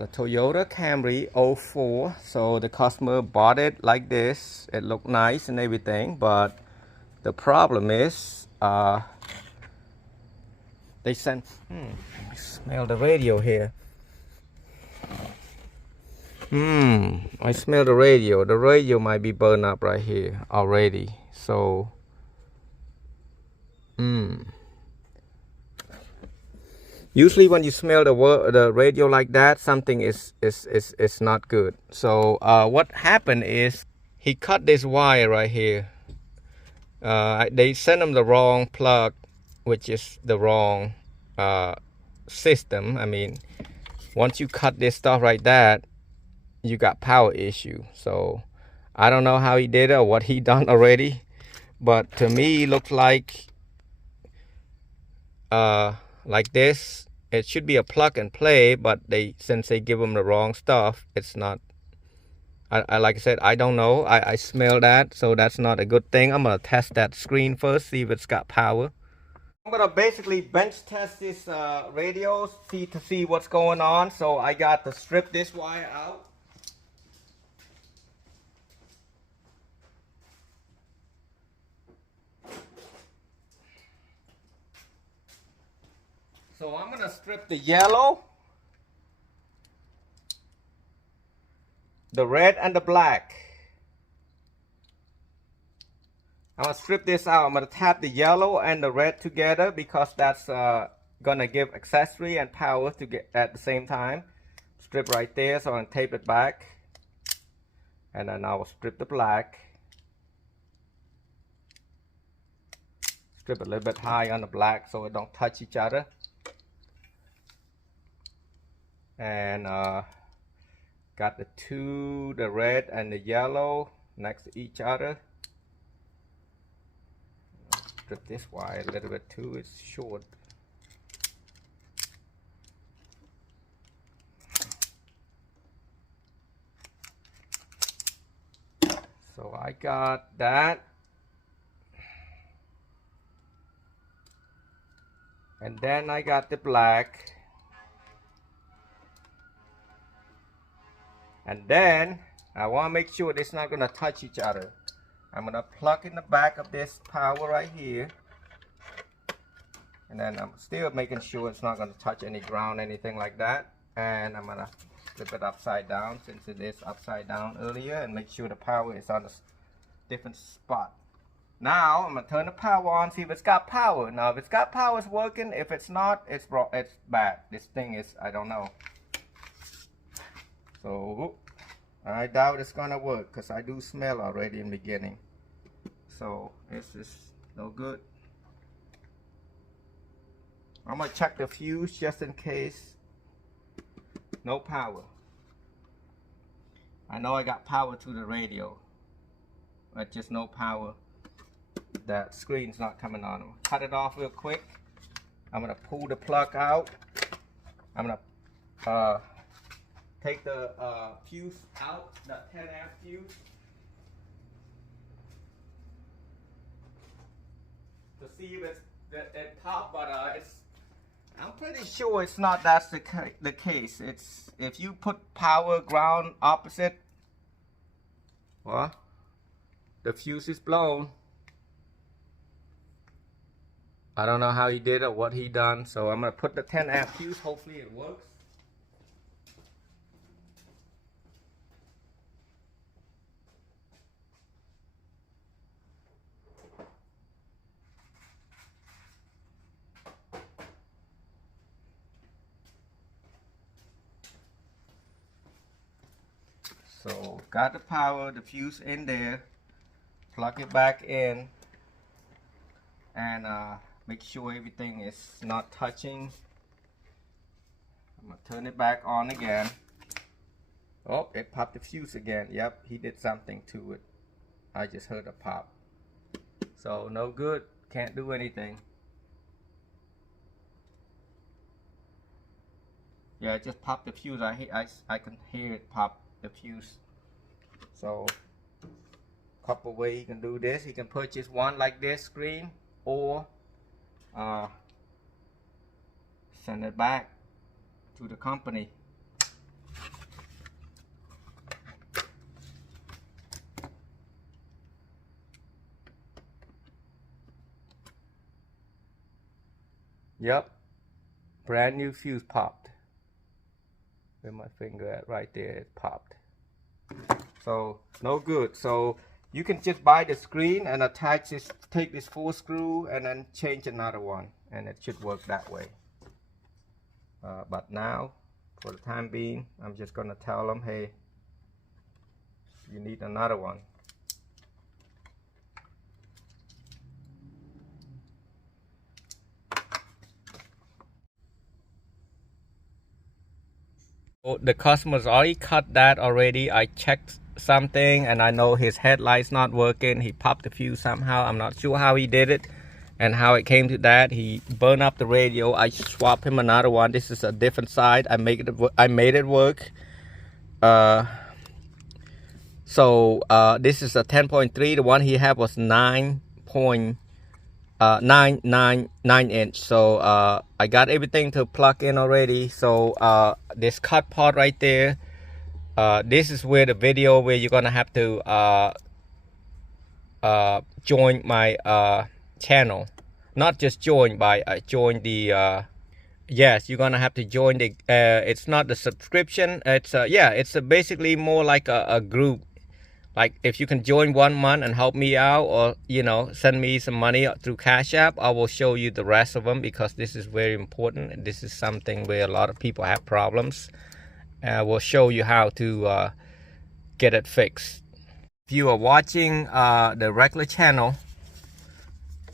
The Toyota Camry '04. So the customer bought it like this. It looked nice and everything, but the problem is they sent smell the radio here. I smell the radio. The radio might be burned up right here already. So usually when you smell the radio like that, something is not good. So what happened is he cut this wire right here. They sent him the wrong plug, which is the wrong system. I mean, once you cut this stuff like that, you got power issue. So I don't know how he did it or what he done already, but to me it looks like this. It should be a plug and play, but since they give them the wrong stuff, it's not. I like I said, I don't know. I smell that, so that's not a good thing. I'm gonna test that screen first, see if it's got power. I'm gonna basically bench test this radio, to see what's going on. So I got to strip this wire out. So I'm gonna strip the yellow, the red, and the black. I'm gonna strip this out. I'm gonna tap the yellow and the red together because that's gonna give accessory and power to get at the same time. Strip right there, so I'm gonna tape it back, and then I will strip the black. Strip a little bit high on the black so it don't touch each other. And got the red and the yellow next to each other. Strip this wire a little bit too, it's short. So I got that. And then I got the black. And then I want to make sure it's not going to touch each other. I'm going to plug in the back of this power right here. And then I'm still making sure it's not going to touch any ground, anything like that. And I'm going to flip it upside down since it is upside down earlier, and make sure the power is on a different spot. Now I'm going to turn the power on, see if it's got power. Now if it's got power, it's working. If it's not, it's bad. This thing is, I don't know. So I doubt it's gonna work because I do smell already in the beginning. So it's just no good. I'm gonna check the fuse just in case. No power. I know I got power to the radio, but just no power. That screen's not coming on. Cut it off real quick. I'm gonna pull the plug out. I'm gonna take the fuse out, that 10 amp fuse, to see if it popped, but I'm pretty sure it's not. That's the case. It's if you put power ground opposite, well, the fuse is blown. I don't know how he did it, what he done. So I'm gonna put the 10 amp fuse. Hopefully it works. So got the power, the fuse in there, plug it back in, and make sure everything is not touching. I'm gonna turn it back on again. Oh, it popped the fuse again. Yep, he did something to it. I just heard a pop. So no good, can't do anything. Yeah, it just popped the fuse. I can hear it pop the fuse. So couple ways you can do this. You can purchase one like this screen, or send it back to the company. Yep, brand new fuse popped. Where my finger at? Right there, it popped. So no good. So you can just buy the screen and attach this, take this 4 screw and then change another one, and it should work that way. But now, for the time being, I'm just gonna tell them, hey, you need another one. The customer's already cut that already. I checked something and I know his headlight's not working. He popped the fuse somehow. I'm not sure how he did it and how it came to that. He burned up the radio. I swapped him another one. This is a different side. I made it work. So this is a 10.3. The one he had was 9.9 inch. So I got everything to plug in already. So this cut part right there, this is where the video where you're gonna have to join my channel. Not just join, by join the yes, you're gonna have to join the it's not the subscription, it's yeah, it's basically more like a group. Like if you can join 1 month and help me out, or you know, send me some money through Cash App, I will show you the rest of them, because this is very important and this is something where a lot of people have problems. We'll show you how to get it fixed. If you are watching the regular channel,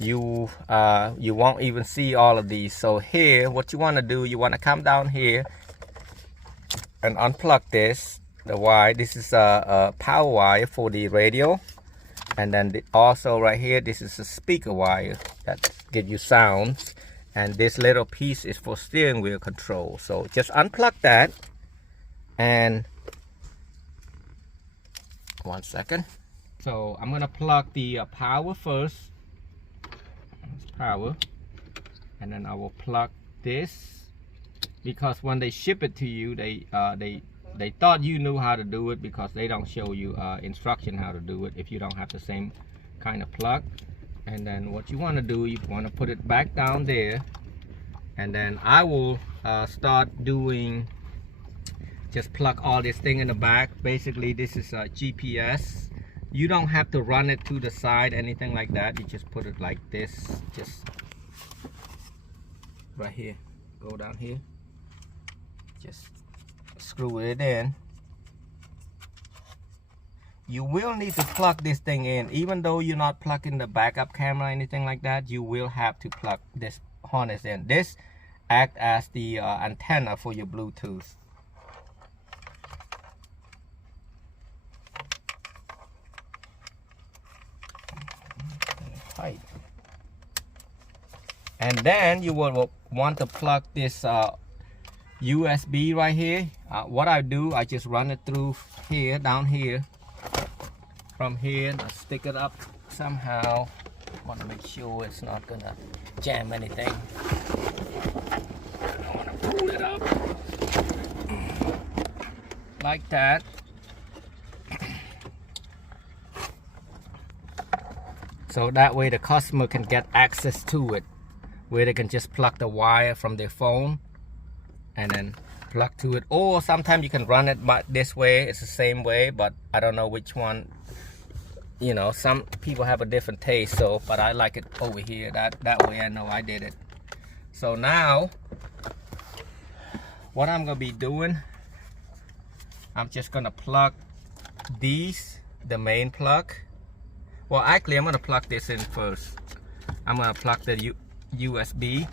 you won't even see all of these. So here, what you want to do, you want to come down here and unplug this, the wire. This is a power wire for the radio, and then also right here, this is a speaker wire that gives you sounds, and this little piece is for steering wheel control. So just unplug that, and 1 second. So I'm gonna plug the power first. Power, and then I will plug this, because when they ship it to you, they thought you knew how to do it, because they don't show you instruction how to do it if you don't have the same kind of plug. And then what you want to do, you want to put it back down there, and then I will start doing, just plug all this thing in the back. Basically this is a GPS. You don't have to run it to the side, anything like that. You just put it like this, just right here, go down here, just screw it in. You will need to plug this thing in, even though you're not plugging the backup camera or anything like that. You will have to plug this harness in. This acts as the antenna for your Bluetooth. And then you will want to plug this USB right here. What I do, I just run it through here, down here. From here, I stick it up somehow. Want to make sure it's not gonna jam anything. I want to pull it up like that. So that way the customer can get access to it, where they can just plug the wire from their phone and then plug to it. Or sometimes you can run it this way, it's the same way, but I don't know which one. You know, some people have a different taste, so but I like it over here. That way I know I did it. So now what I'm gonna be doing, I'm just gonna plug these, the main plug. Well, actually I'm gonna plug this in first. I'm gonna plug the USB.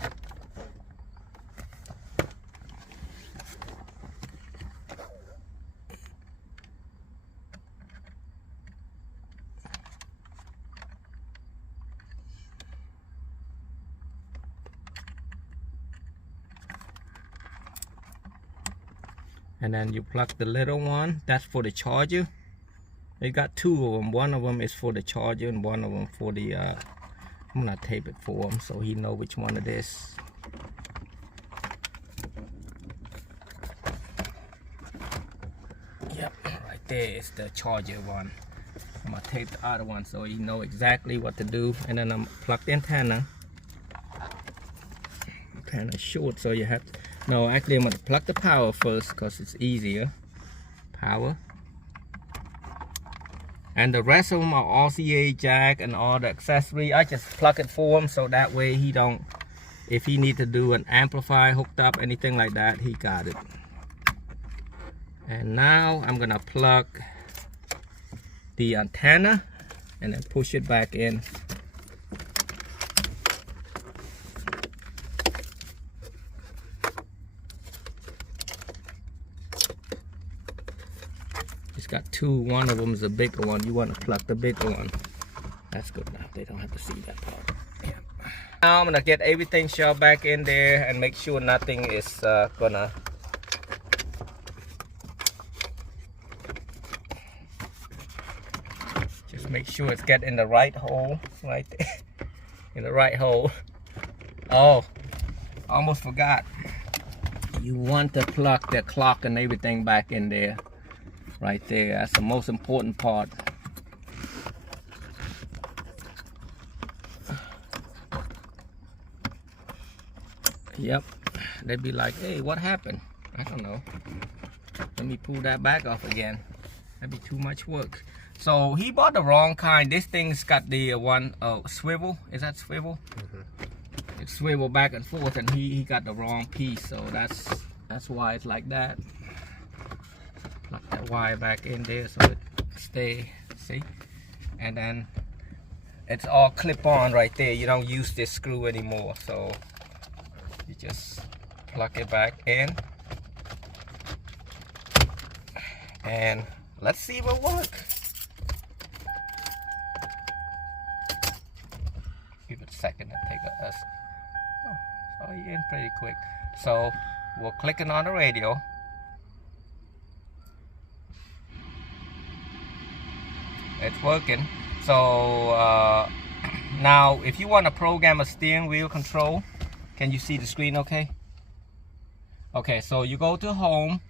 And then you plug the little one, that's for the charger. They got 2 of them. One of them is for the charger and one of them for the I'm gonna tape it for him so he know which one it is. Yep, right there is the charger one. I'm gonna tape the other one so he know exactly what to do. And then I'm plug the antenna kind of short, so you have to, no, actually I'm going to plug the power first because it's easier. Power. And the rest of them are RCA jack and all the accessory. I just plug it for him so that way he don't, if he need to do an amplifier hooked up, anything like that, he got it. And now I'm gonna plug the antenna and then push it back in. It's got two, one of them is a bigger one. You want to plug the bigger one. That's good enough. They don't have to see that part. Yeah. Now I'm gonna get everything shoved back in there and make sure nothing is gonna just make sure it's get in the right hole right there. In the right hole. Oh, almost forgot. You want to plug the clock and everything back in there. Right there, that's the most important part. Yep, they'd be like, hey, what happened? I don't know. Let me pull that back off again. That'd be too much work. So he bought the wrong kind. This thing's got the one swivel. Is that swivel? Mm-hmm. It's swivel back and forth, and he got the wrong piece. So that's why it's like that. Plug that wire back in there so it stay, see, and then it's all clip on right there. You don't use this screw anymore, so you just plug it back in and let's see if it works. Give it a second to take us. Oh, so you're in pretty quick. So we're clicking on the radio. It's working. So now if you want to program a steering wheel control, can you see the screen okay? Okay, so you go to home.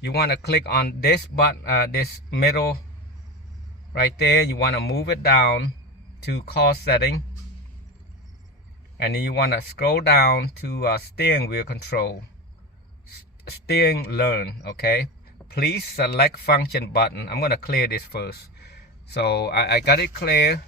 You want to click on this button, this middle right there. You want to move it down to car setting, and then you want to scroll down to steering wheel control, steering learn. Okay, please select function button. I'm going to clear this first. So I got it clear.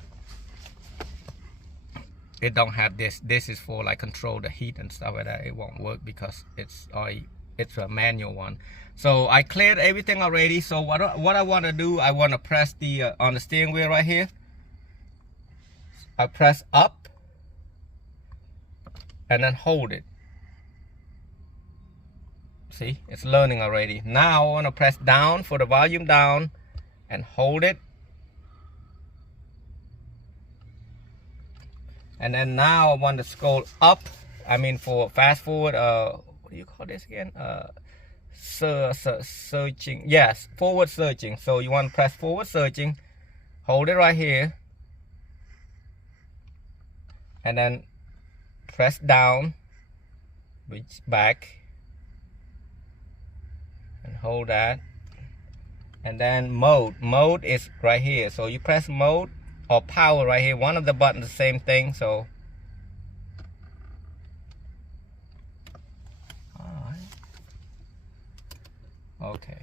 It don't have this. This is for like control the heat and stuff like that. It won't work because it's a manual one. So I cleared everything already. So what I want to do, I want to press the on the steering wheel right here. I press up and then hold it. See, it's learning already. Now I want to press down for the volume down and hold it. And then now I want to scroll up. I mean for fast forward, what do you call this again? Searching. Yes, forward searching. So you want to press forward searching, hold it right here, and then press down, reach back, and hold that. And then mode. Mode is right here. So you press mode or power right here. One of the buttons, the same thing. So okay,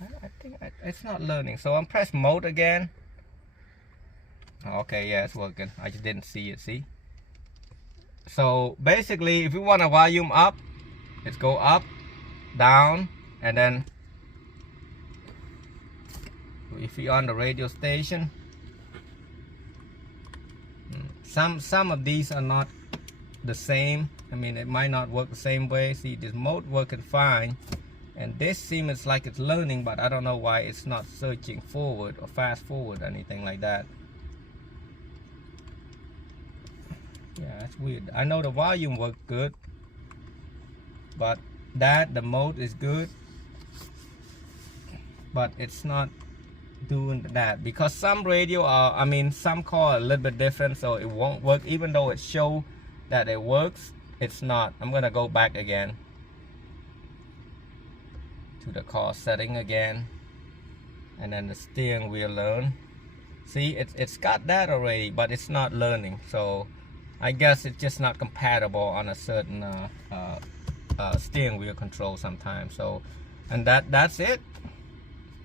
I think it's not learning. So I'm press mode again. Okay, yeah, it's working. I just didn't see it. See, so basically if you want a volume up, let's go up, down, and then if you're on the radio station, some of these are not the same. I mean, it might not work the same way. See, this mode working fine, and this seems like it's learning, but I don't know why it's not searching forward or fast forward or anything like that. Yeah, that's weird. I know the volume worked good, but the mode is good, but it's not doing that because some radio are, I mean, some car are a little bit different, so it won't work even though it show that it works. It's not. I'm gonna go back again to the car setting again, and then the steering wheel learn. See, it's got that already, but it's not learning. So I guess it's just not compatible on a certain steering wheel control sometimes. So, and that's it.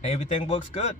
Everything works good.